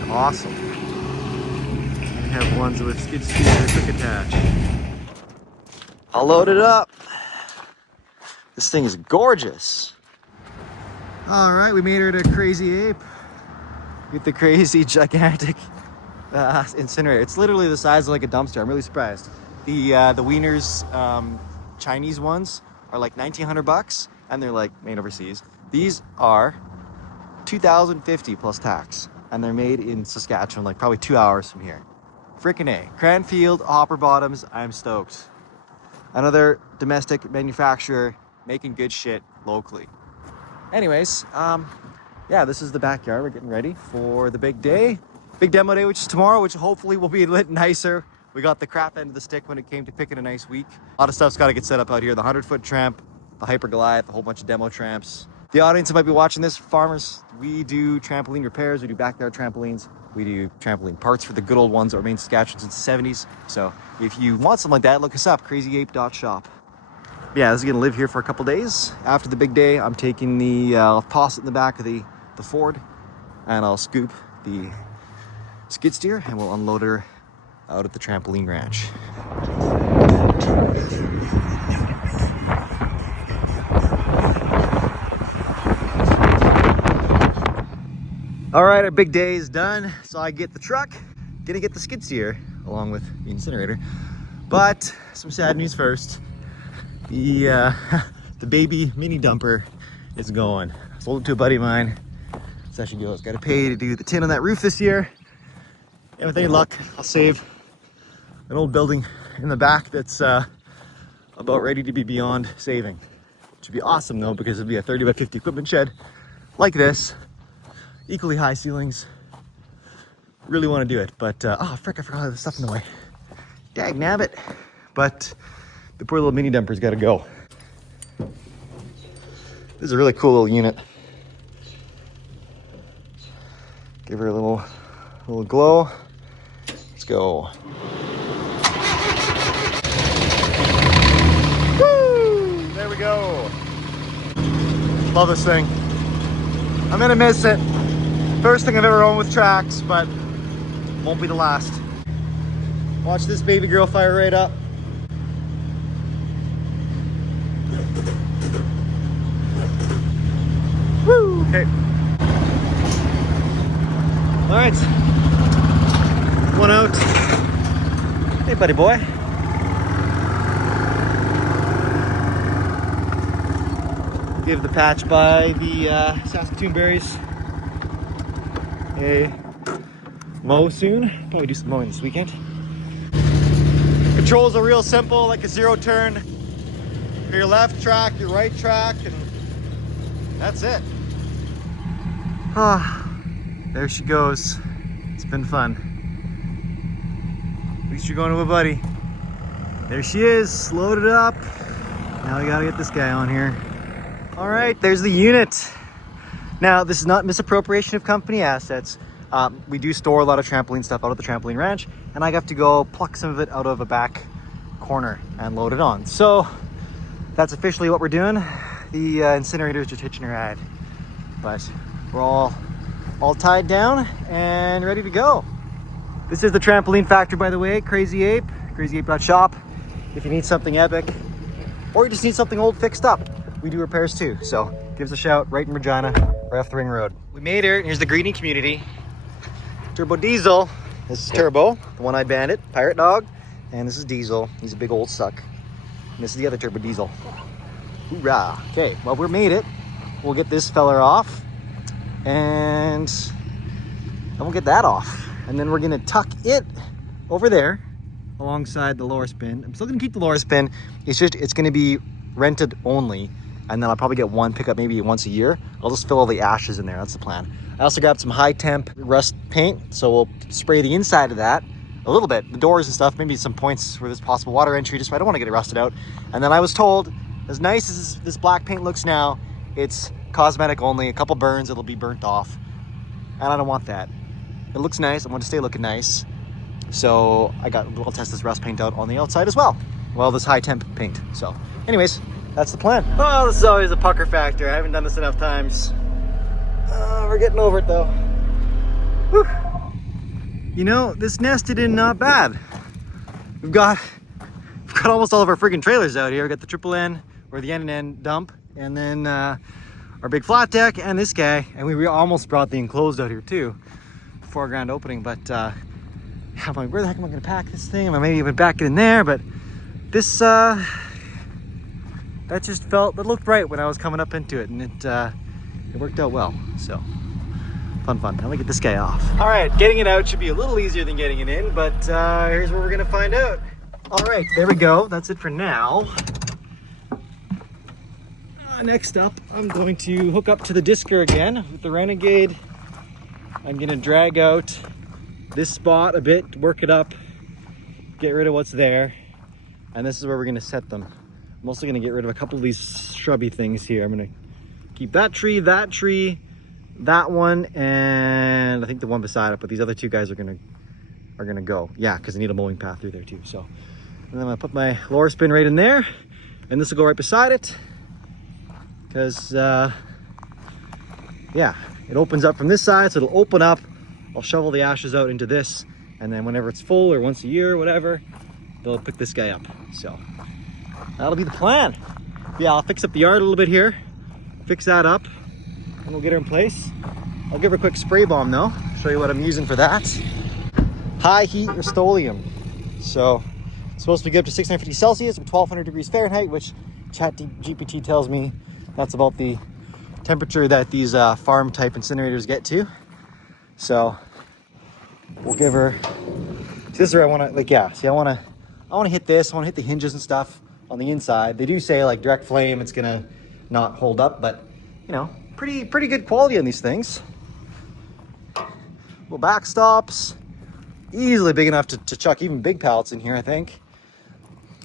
look awesome. We have ones with skid steer quick attach. I'll load it up. This thing is gorgeous. All right, we made her to Crazy Ape. Get the crazy, gigantic incinerator. It's literally the size of like a dumpster. I'm really surprised. The Wieners Chinese ones are like $1,900 and they're like made overseas. These are $2,050 plus tax and they're made in Saskatchewan, like probably 2 hours from here. Frickin' A. Cranfield, hopper bottoms, I'm stoked. Another domestic manufacturer making good shit locally. Anyways, yeah, this is the backyard. We're getting ready for the big day. Big demo day, which is tomorrow, which hopefully will be a bit nicer. We got the crap end of the stick when it came to picking a nice week. A lot of stuff's got to get set up out here. The 100-foot tramp, the Hyper Goliath, a whole bunch of demo tramps. The audience that might be watching this, farmers, we do trampoline repairs. We do backyard trampolines. We do trampoline parts for the good old ones that remain in Saskatchewan since the 70s. So if you want something like that, look us up, crazyape.shop. Yeah, this is gonna live here for a couple days. After the big day, I'm taking the, I'll toss it in the back of the Ford and I'll scoop the skid steer and we'll unload her out at the trampoline ranch. All right, our big day is done. So I get the truck, gonna get the skid steer along with the incinerator. But some sad news first. The baby mini dumper is going. I sold it to a buddy of mine. That's how she goes. Got to pay to do the tin on that roof this year. And with any luck, I'll save an old building in the back that's about ready to be beyond saving. Which would be awesome though, because it'd be a 30 by 50 equipment shed like this. Equally high ceilings. Really want to do it, but oh frick, I forgot all the stuff in the way. Dag nabbit. But the poor little mini dumper's got to go. This is a really cool little unit. Give her a little glow. Let's go. Woo! There we go. Love this thing. I'm gonna miss it. First thing I've ever owned with tracks, but won't be the last. Watch this baby girl fire right up. Woo! Okay. All right. One out. Hey, buddy boy. Give the patch by the Saskatoon berries a mow soon. Probably do some mowing this weekend. Controls are real simple, like a zero turn. Your left track, your right track, and that's it. Ah, there she goes. It's been fun. At least you're going to a buddy. There she is, loaded up. Now we gotta get this guy on here. All right, there's the unit. Now, this is not misappropriation of company assets. We do store a lot of trampoline stuff out of the trampoline ranch, and I have to go pluck some of it out of a back corner and load it on. So that's officially what we're doing. The incinerator's just hitching a ride, but we're all tied down and ready to go. This is the trampoline factory, by the way, Crazy Ape, crazyape.shop. If you need something epic, or you just need something old fixed up, we do repairs too. So give us a shout, right in Regina, right off the Ring Road. We made it. Here's the greeting community. Turbo Diesel. This is Turbo, the one-eyed bandit, pirate dog. And this is Diesel. He's a big old suck. And this is the other Turbo Diesel. Hoorah. Okay, well, we made it. We'll get this fella off. And then we'll get that off. And then we're gonna tuck it over there alongside the lower spin. I'm still gonna keep the lower spin. It's gonna be rented only. And then I'll probably get one pickup maybe once a year. I'll just fill all the ashes in there. That's the plan. I also grabbed some high temp rust paint. So we'll spray the inside of that a little bit, the doors and stuff, maybe some points where there's possible water entry, just so I don't want to get it rusted out. And then I was told, as nice as this black paint looks now, it's cosmetic only, a couple burns, it'll be burnt off. And I don't want that. It looks nice, I want to stay looking nice. So I'll test this rust paint out on the outside as well. Well, this high temp paint. So anyways, that's the plan. Oh, this is always a pucker factor. I haven't done this enough times. We're getting over it though. Whew. you know, this nested in not bad. We've got almost all of our friggin' trailers out here. We got the triple N or the N and N dump, and then our big flat deck and this guy. And we almost brought the enclosed out here too before our grand opening. But I'm like, where the heck am I gonna pack this thing? I maybe even back it in there, but this that looked right when I was coming up into it, and it worked out well. So fun. Now we get this guy off. All right, getting it out should be a little easier than getting it in, but here's what we're gonna find out. All right, there we go. That's it for now. Next up, I'm going to hook up to the Disker again with the Renegade. I'm gonna drag out this spot a bit, work it up, get rid of what's there, and this is where we're gonna set them. I'm also gonna get rid of a couple of these shrubby things here. I'm gonna keep that tree, that one, and I think the one beside it, but these other two guys are gonna go. Yeah, because I need a mowing path through there too. So, and then I'm gonna put my lower spin right in there, and this will go right beside it, because yeah, it opens up from this side, so it'll open up. I'll shovel the ashes out into this, and then whenever it's full or once a year or whatever, they'll pick this guy up. So that'll be the plan. Yeah, I'll fix up the yard a little bit here, fix that up, and we'll get her in place. I'll give her a quick spray bomb though, show you what I'm using for that. High heat Rust-Oleum. So it's supposed to be good up to 650 Celsius, 1200 degrees Fahrenheit, which ChatGPT tells me that's about the temperature that these farm type incinerators get to. So we'll give her, this is where I want to, like, yeah, see, I want to hit this, I want to hit the hinges and stuff on the inside. They do say like direct flame, it's gonna not hold up, but you know, pretty good quality on these things. Little backstops, easily big enough to chuck even big pallets in here, I think.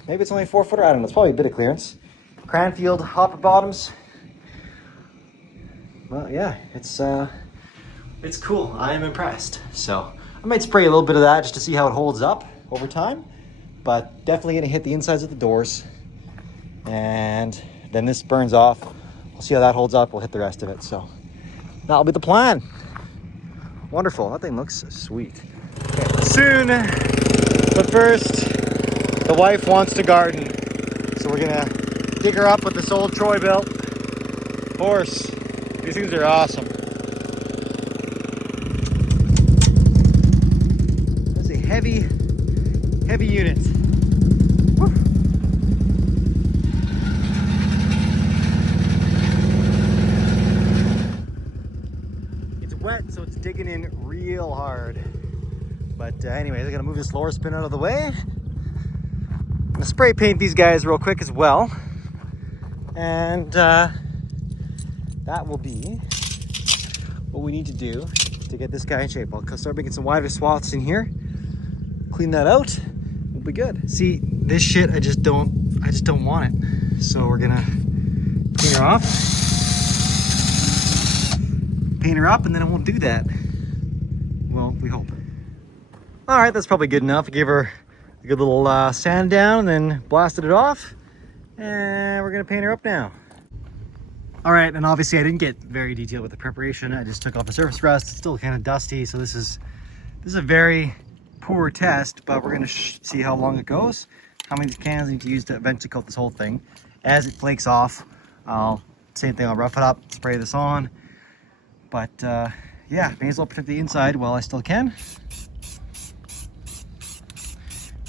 Maybe it's only a 4-footer, I don't know, it's probably a bit of clearance. Cranfield hopper bottoms. Well, yeah, it's cool. I am impressed. So I might spray a little bit of that just to see how it holds up over time, but definitely gonna hit the insides of the doors, and then this burns off. We'll see how that holds up. We'll hit the rest of it. So that'll be the plan. Wonderful. That thing looks sweet. Okay. Soon, but first, the wife wants to garden, so we're gonna dig her up with this old Troy built horse. These things are awesome. That's a heavy unit. Woo. It's wet, so it's digging in real hard. But anyways, I gotta move this lower spin out of the way. I'm gonna spray paint these guys real quick as well. And that will be what we need to do to get this guy in shape. I'll start making some wider swaths in here, clean that out, we'll be good. See, this shit, I just don't want it. So we're gonna clean her off, paint her up, and then it won't do that. Well, we hope. All right, that's probably good enough. I gave her a good little sand down and then blasted it off. And we're gonna paint her up now. All right, and obviously I didn't get very detailed with the preparation. I just took off the surface rust. It's still kind of dusty, so this is a very poor test, but we're gonna see how long it goes, how many cans I need to use to eventually coat this whole thing. As it flakes off, same thing, I'll rough it up, spray this on. But yeah, may as well protect the inside while I still can.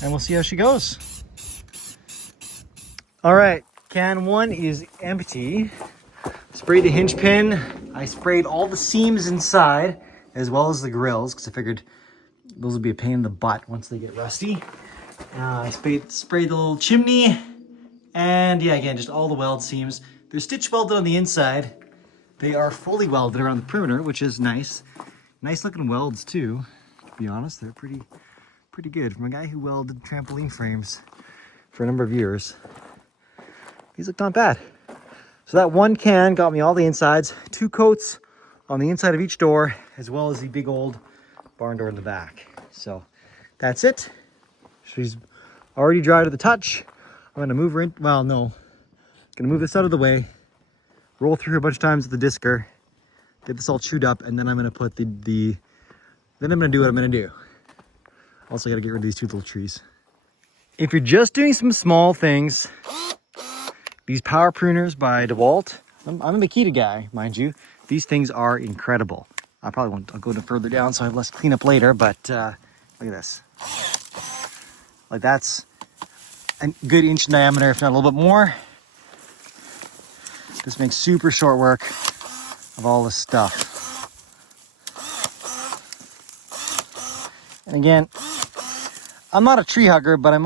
And we'll see how she goes. All right, can 1 is empty. Sprayed the hinge pin. I sprayed all the seams inside as well as the grills because I figured those would be a pain in the butt once they get rusty. I sprayed the little chimney, and yeah, again, just all the weld seams. They're stitch welded on the inside. They are fully welded around the perimeter, which is nice. Nice looking welds too, to be honest. They're pretty good. From a guy who welded trampoline frames for a number of years. These look not bad. So that 1 can got me all the insides, 2 coats on the inside of each door, as well as the big old barn door in the back. So that's it. She's already dry to the touch. I'm gonna move her in, well, no. Gonna move this out of the way, roll through her a bunch of times with the Disker, get this all chewed up, and then I'm gonna put then I'm gonna do what I'm gonna do. Also got to get rid of these two little trees. If you're just doing some small things, these power pruners by DeWalt, I'm a Makita guy, mind you. These things are incredible. I probably won't, I'll go further down so I have less cleanup later, but look at this. Like that's a good inch in diameter, if not a little bit more. This makes super short work of all this stuff. And again, I'm not a tree hugger, but I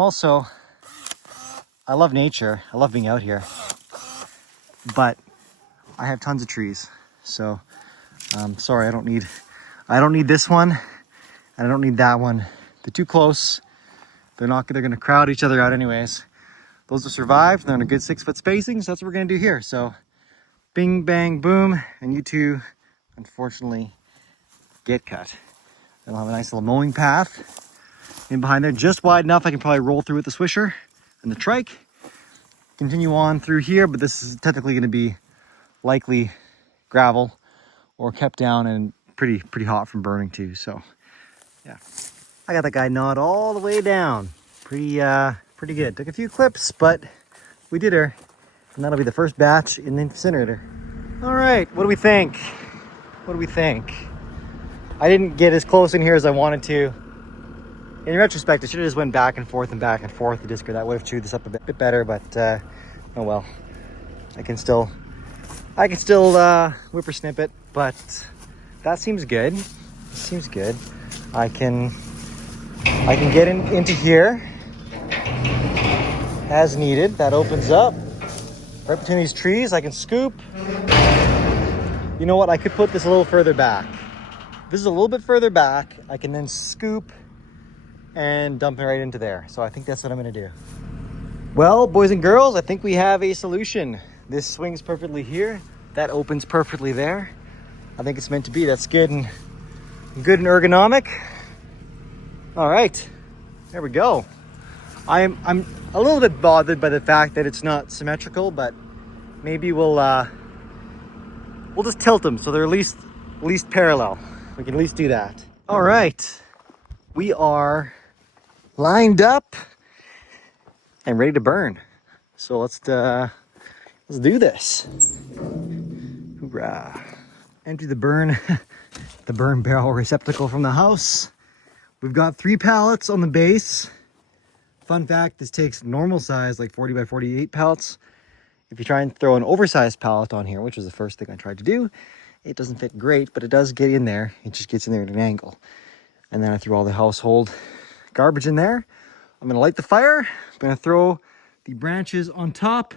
love nature. I love being out here. But I have tons of trees. So, sorry, I don't need this one. And I don't need that one. They're too close. They're gonna crowd each other out anyways. Those have survived. They're in a good 6 foot spacing. So that's what we're gonna do here. So bing, bang, boom. And you two, unfortunately, get cut. And I'll have a nice little mowing path in behind there, just wide enough I can probably roll through with the swisher and the trike. Continue on through here, but this is technically going to be likely gravel or kept down and pretty hot from burning too. So yeah, I got that guy gnawed all the way down. Pretty good. Took a few clips, but we did her, and that'll be the first batch in the incinerator. All right, what do we think? What do we think? I didn't get as close in here as I wanted to. In retrospect, I should have just went back and forth the disc, or that would have chewed this up a bit better, but oh well. I can still whippersnip it, but that seems good. It seems good. I can get into here as needed. That opens up right between these trees. I can scoop. You know what? I could put this a little further back. This is a little bit further back. I can then scoop and dump it right into there. So I think that's what I'm gonna do. Well, boys and girls, I think we have a solution. This swings perfectly here. That opens perfectly there. I think it's meant to be. That's good and ergonomic. All right, there we go. I'm a little bit bothered by the fact that it's not symmetrical, but maybe we'll just tilt them so they're at least parallel. We can at least do that. All right, we are lined up and ready to burn. So let's do this. Hoorah. Empty the burn barrel receptacle from the house. We've got 3 pallets on the base. Fun fact, this takes normal size, like 40 by 48 pallets. If you try and throw an oversized pallet on here, which was the first thing I tried to do, it doesn't fit great, but it does get in there. It just gets in there at an angle. And then I threw all the household garbage in there. I'm gonna light the fire. I'm gonna throw the branches on top,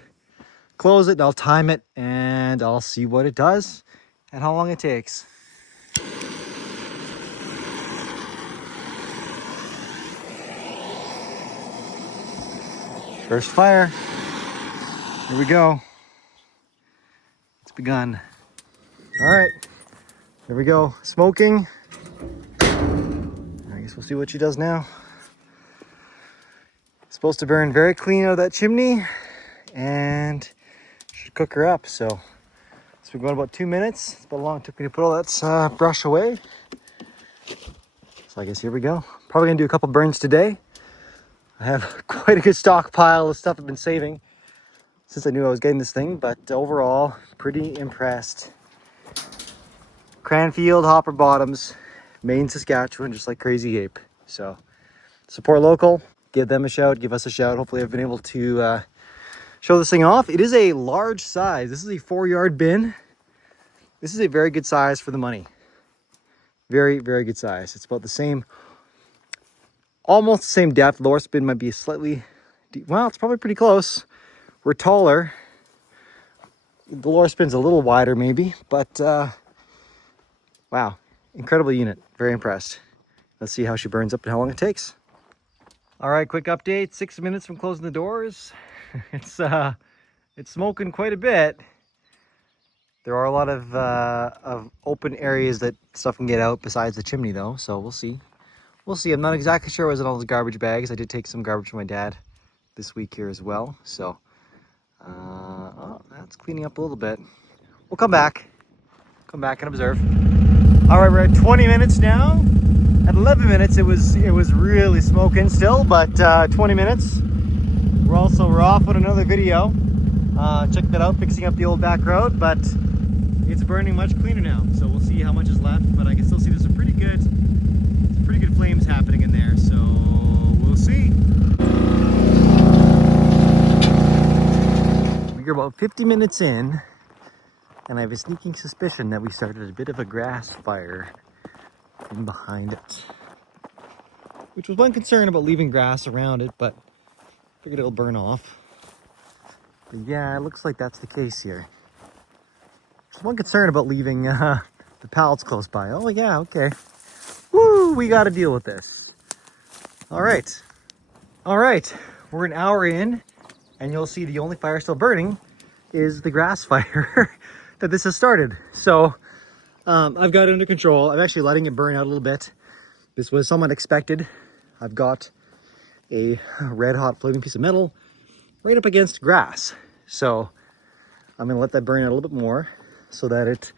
close it, and I'll time it, and I'll see what it does and how long it takes. First fire. Here we go. It's begun. All right, here we go. Smoking. I guess we'll see what she does now. Supposed to burn very clean out of that chimney and should cook her up. So it's been going about 2 minutes. It's about how long it took me to put all that brush away. So I guess here we go. Probably gonna do a couple burns today. I have quite a good stockpile of stuff I've been saving since I knew I was getting this thing, but overall, pretty impressed. Cranfield, Hopper Bottoms, Maine, Saskatchewan, just like Crazy Ape. So support local, give them a shout, give us a shout. Hopefully I've been able to show this thing off. It is a large size. This is a 4-yard bin. This is a very good size for the money. Very, very good size. It's about the same, almost the same depth. Lower spin might be slightly deep. Well, it's probably pretty close. We're taller. The lower spin's a little wider maybe, but wow, incredible unit. Very impressed. Let's see how she burns up and how long it takes. All right, quick update. 6 minutes from closing the doors. It's smoking quite a bit. There are a lot of open areas that stuff can get out besides the chimney though, so we'll see. We'll see. I'm not exactly sure what's in all those garbage bags. I did take some garbage from my dad this week here as well, so oh, that's cleaning up a little bit. We'll come back and observe. All right, we're at 20 minutes now. At 11 minutes, it was really smoking still, but 20 minutes. We're off on another video. Check that out, fixing up the old back road, but it's burning much cleaner now. So we'll see how much is left, but I can still see there's some pretty good flames happening in there. So we'll see. We're about 50 minutes in, and I have a sneaking suspicion that we started a bit of a grass fire in behind it. Which was one concern about leaving grass around it, but figured it'll burn off. But yeah, it looks like that's the case here. Just one concern about leaving the pallets close by. Oh yeah, okay. Woo, we got to deal with this. All right, we're an hour in, and you'll see the only fire still burning is the grass fire that this has started. So I've got it under control. I'm actually letting it burn out a little bit. This was somewhat expected. I've got a red hot floating piece of metal right up against grass. So I'm gonna let that burn out a little bit more so that it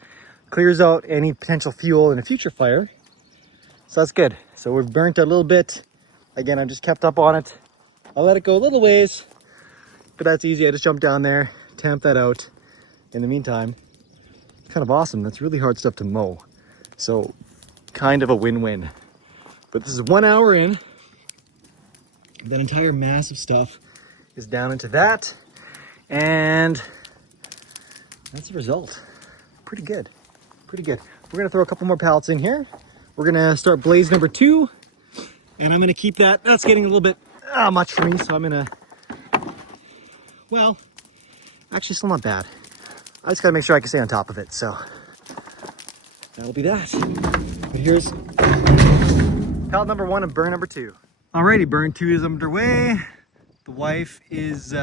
clears out any potential fuel in a future fire. So that's good. So we've burnt a little bit. Again, I just kept up on it. I'll let it go a little ways, but that's easy. I just jumped down there, tamp that out. In the meantime, it's kind of awesome. That's really hard stuff to mow. So kind of a win-win. But this is 1 hour in. That entire mass of stuff is down into that. And that's the result. Pretty good. Pretty good. We're gonna throw a couple more pallets in here. We're gonna start blaze number 2. And I'm gonna keep that. That's getting a little bit much for me. So I'm gonna, well, actually still not bad. I just gotta make sure I can stay on top of it. So that'll be that. But here's pallet number 1 and burn number 2. Alrighty, burn 2 is underway. The wife is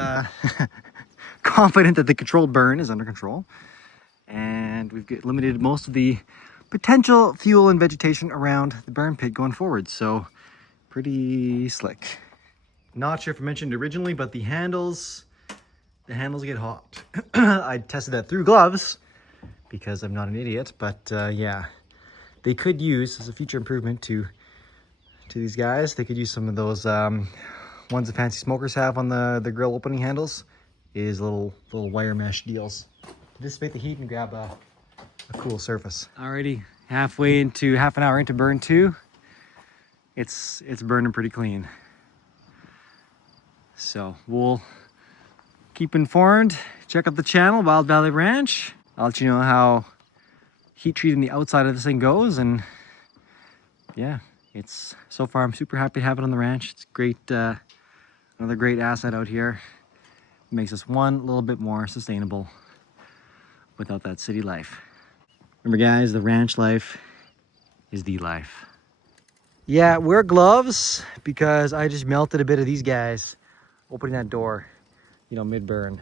confident that the controlled burn is under control. And we've eliminated most of the potential fuel and vegetation around the burn pit going forward. So pretty slick. Not sure if I mentioned originally, but the handles get hot. I tested that through gloves because I'm not an idiot, but yeah, they could use, as a future improvement to these guys, they could use some of those ones the fancy smokers have on the grill opening handles, is little wire mesh deals to dissipate the heat and grab a cool surface. Alrighty, half an hour into burn 2. It's burning pretty clean. So we'll keep informed. Check out the channel, Wild Valley Ranch. I'll let you know how heat treating the outside of this thing goes. And yeah, it's so far I'm super happy to have it on the ranch. It's great, another great asset out here. It makes us one little bit more sustainable without that city life. Remember guys, the ranch life is the life. Yeah, wear gloves because I just melted a bit of these guys opening that door, you know, mid-burn.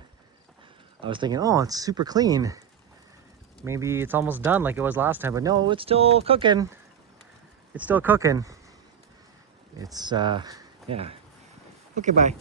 I was thinking, oh, it's super clean. Maybe it's almost done like it was last time, but no, it's still cooking. It's still cooking. It's, yeah. Okay, bye.